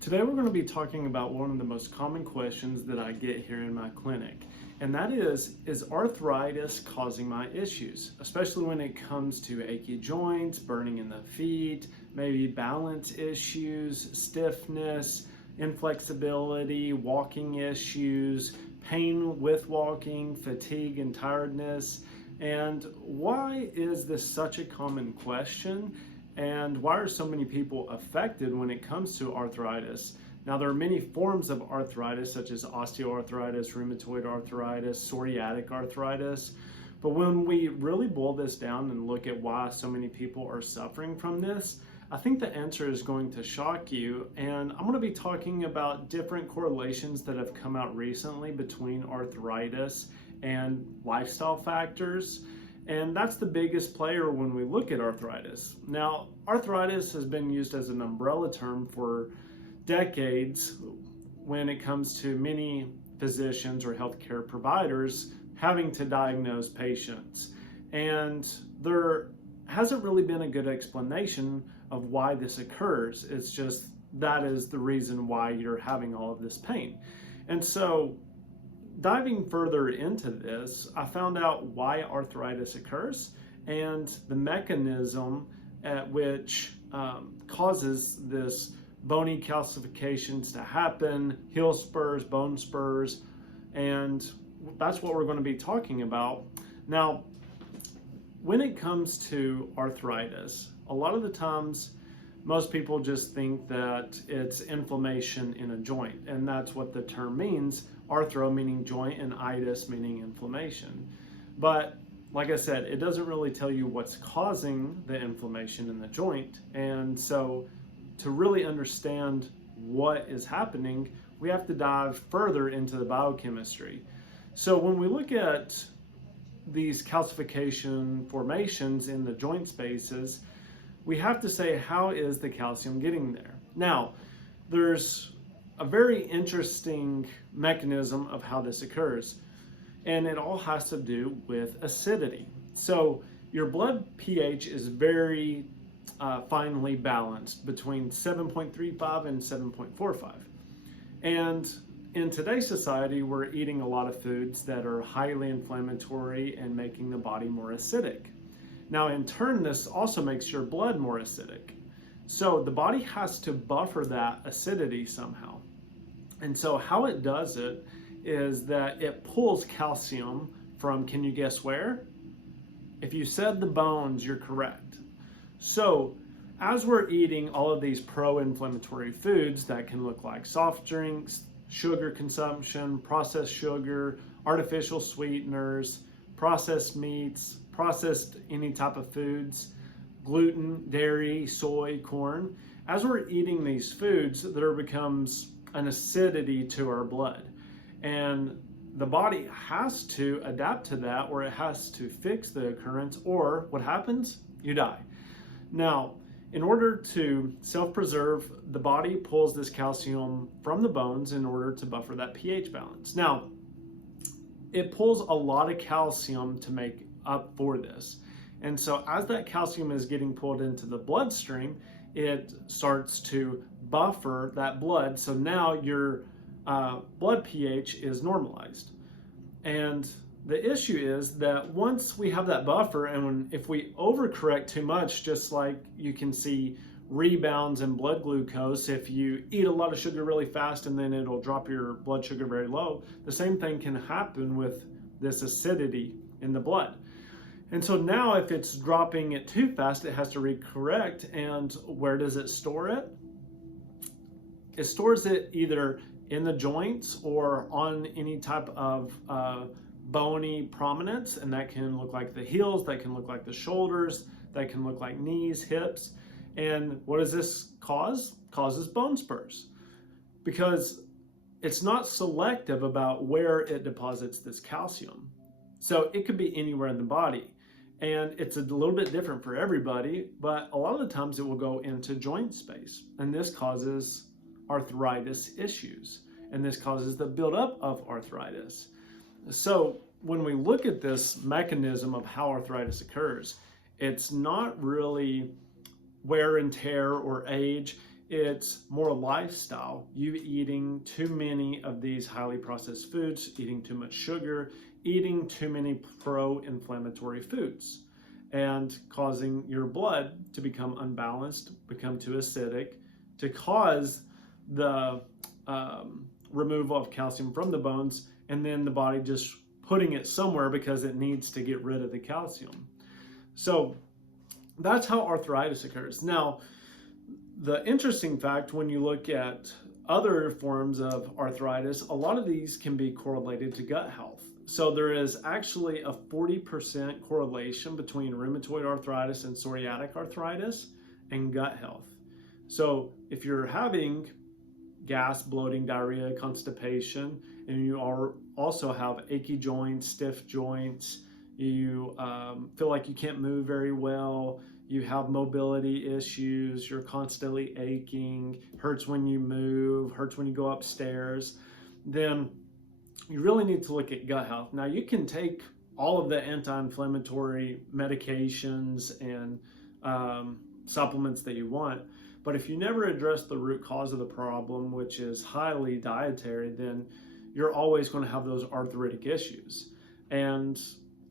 Today we're going to be talking about one of the most common questions that I get here in my clinic, and that is arthritis causing my issues? Especially when it comes to achy joints, burning in the feet, maybe balance issues, stiffness, inflexibility, walking issues, pain with walking, fatigue and tiredness. And why is this such a common question? And why are so many people affected when it comes to arthritis? Now, there are many forms of arthritis, such as osteoarthritis, rheumatoid arthritis, psoriatic arthritis. But when we really boil this down and look at why so many people are suffering from this, I think the answer is going to shock you. And I'm going to be talking about different correlations that have come out recently between arthritis and lifestyle factors. And that's the biggest player when we look at arthritis. Now, arthritis has been used as an umbrella term for decades when it comes to many physicians or healthcare providers having to diagnose patients. And there hasn't really been a good explanation of why this occurs. It's just that is the reason why you're having all of this pain. And so, diving further into this, I found out why arthritis occurs and the mechanism at which causes this bony calcifications to happen, heel spurs, bone spurs, and that's what we're going to be talking about. Now, when it comes to arthritis, a lot of the times most people just think that it's inflammation in a joint, and that's what the term means. Arthro meaning joint and itis meaning inflammation. But like I said, it doesn't really tell you what's causing the inflammation in the joint. And so to really understand what is happening, we have to dive further into the biochemistry. So when we look at these calcification formations in the joint spaces, we have to say, how is the calcium getting there? Now, there's a very interesting mechanism of how this occurs, and it all has to do with acidity. So your blood pH is very finely balanced between 7.35 and 7.45. And in today's society, we're eating a lot of foods that are highly inflammatory and making the body more acidic. Now, in turn, this also makes your blood more acidic. So the body has to buffer that acidity somehow. And so how it does it is that it pulls calcium from, can you guess where? If you said the bones, you're correct. So as we're eating all of these pro-inflammatory foods that can look like soft drinks, sugar consumption, processed sugar, artificial sweeteners, processed meats, processed any type of foods, gluten, dairy, soy, corn, as we're eating these foods, there becomes an acidity to our blood. And the body has to adapt to that, or it has to fix the occurrence, or what happens? You die. Now, in order to self-preserve, the body pulls this calcium from the bones in order to buffer that pH balance. Now, it pulls a lot of calcium to make up for this. And so as that calcium is getting pulled into the bloodstream, it starts to buffer that blood. So now your blood pH is normalized. And the issue is that once we have that buffer, and if we overcorrect too much, just like you can see rebounds in blood glucose, if you eat a lot of sugar really fast and then it'll drop your blood sugar very low, the same thing can happen with this acidity in the blood. And so now if it's dropping it too fast, it has to recorrect. And where does it store it? It stores it either in the joints or on any type of bony prominence, and that can look like the heels, that can look like the shoulders, that can look like knees, hips. And what does this cause? Causes bone spurs, because it's not selective about where it deposits this calcium. So it could be anywhere in the body, and it's a little bit different for everybody, but a lot of the times it will go into joint space, and this causes arthritis issues, and this causes the buildup of arthritis. So when we look at this mechanism of how arthritis occurs, it's not really wear and tear or age. it's more lifestyle. You eating too many of these highly processed foods, eating too much sugar, eating too many pro-inflammatory foods, and causing your blood to become unbalanced, become too acidic, to cause the removal of calcium from the bones, and then the body just putting it somewhere because it needs to get rid of the calcium. So that's how arthritis occurs. Now, the interesting fact, when you look at other forms of arthritis, a lot of these can be correlated to gut health. So there is actually a 40% correlation between rheumatoid arthritis and psoriatic arthritis and gut health. So if you're having gas, bloating, diarrhea, constipation, and you also have achy joints, stiff joints, you feel like you can't move very well, you have mobility issues, you're constantly aching, hurts when you move, hurts when you go upstairs, then you really need to look at gut health. Now, you can take all of the anti-inflammatory medications and supplements that you want, but if you never address the root cause of the problem, which is highly dietary, then you're always going to have those arthritic issues. And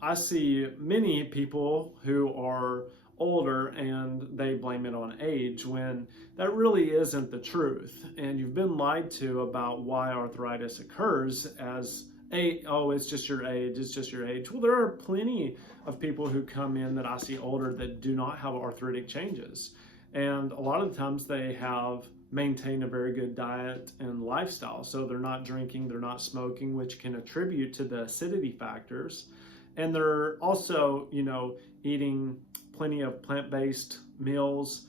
I see many people who are older and they blame it on age, when that really isn't the truth. And you've been lied to about why arthritis occurs as oh, it's just your age, it's just your age. Well, there are plenty of people who come in that I see older that do not have arthritic changes. And a lot of the times they have maintained a very good diet and lifestyle. So they're not drinking, they're not smoking, which can attribute to the acidity factors. And they're also, eating plenty of plant-based meals.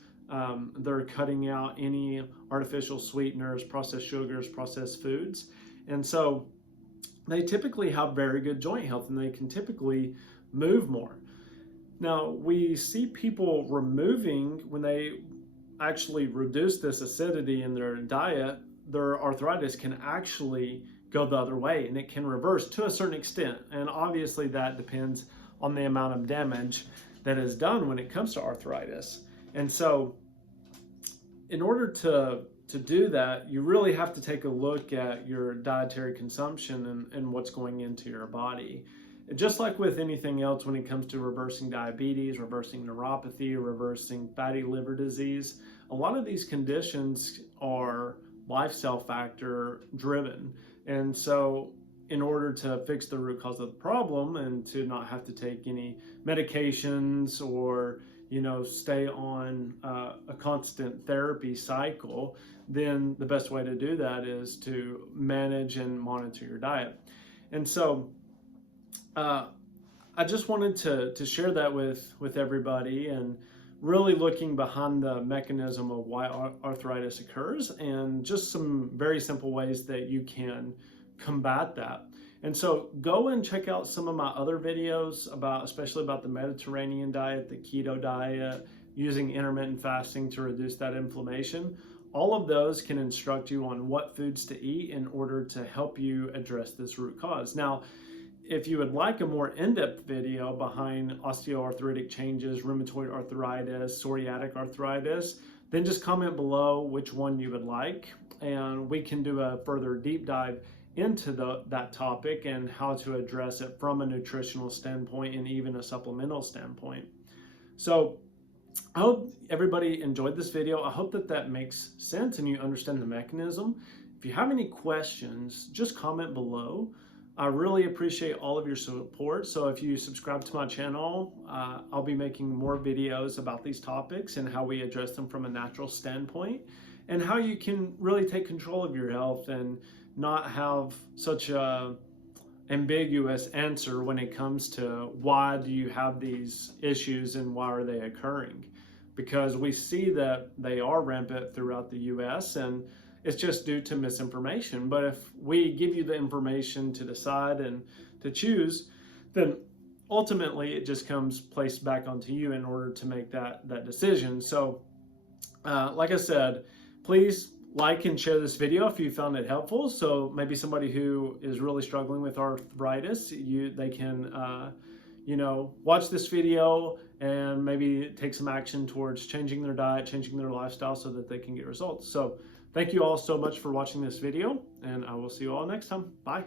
They're cutting out any artificial sweeteners, processed sugars, processed foods. And so they typically have very good joint health, and they can typically move more. Now, we see people removing, when they actually reduce this acidity in their diet, their arthritis can actually go the other way, and it can reverse to a certain extent. And obviously that depends on the amount of damage that is done when it comes to arthritis. And so in order to do that, you really have to take a look at your dietary consumption and what's going into your body. Just like with anything else, when it comes to reversing diabetes, reversing neuropathy, reversing fatty liver disease, a lot of these conditions are lifestyle factor driven. And so in order to fix the root cause of the problem and to not have to take any medications or stay on a constant therapy cycle, then the best way to do that is to manage and monitor your diet. And so I just wanted to share that with everybody, and really looking behind the mechanism of why arthritis occurs, and just some very simple ways that you can combat that. And so go and check out some of my other videos especially about the Mediterranean diet, the keto diet, using intermittent fasting to reduce that inflammation. All of those can instruct you on what foods to eat in order to help you address this root cause. Now, if you would like a more in-depth video behind osteoarthritic changes, rheumatoid arthritis, psoriatic arthritis, then just comment below which one you would like, and we can do a further deep dive into that topic and how to address it from a nutritional standpoint and even a supplemental standpoint. So I hope everybody enjoyed this video. I hope that makes sense and you understand the mechanism. If you have any questions, just comment below. I really appreciate all of your support. So if you subscribe to my channel, I'll be making more videos about these topics and how we address them from a natural standpoint, and how you can really take control of your health and not have such a ambiguous answer when it comes to why do you have these issues and why are they occurring. Because we see that they are rampant throughout the US, and it's just due to misinformation. But if we give you the information to decide and to choose, then ultimately it just comes placed back onto you in order to make that decision. So like I said, please like and share this video if you found it helpful. So maybe somebody who is really struggling with arthritis, they can watch this video and maybe take some action towards changing their diet, changing their lifestyle so that they can get results. So thank you all so much for watching this video, and I will see you all next time. Bye.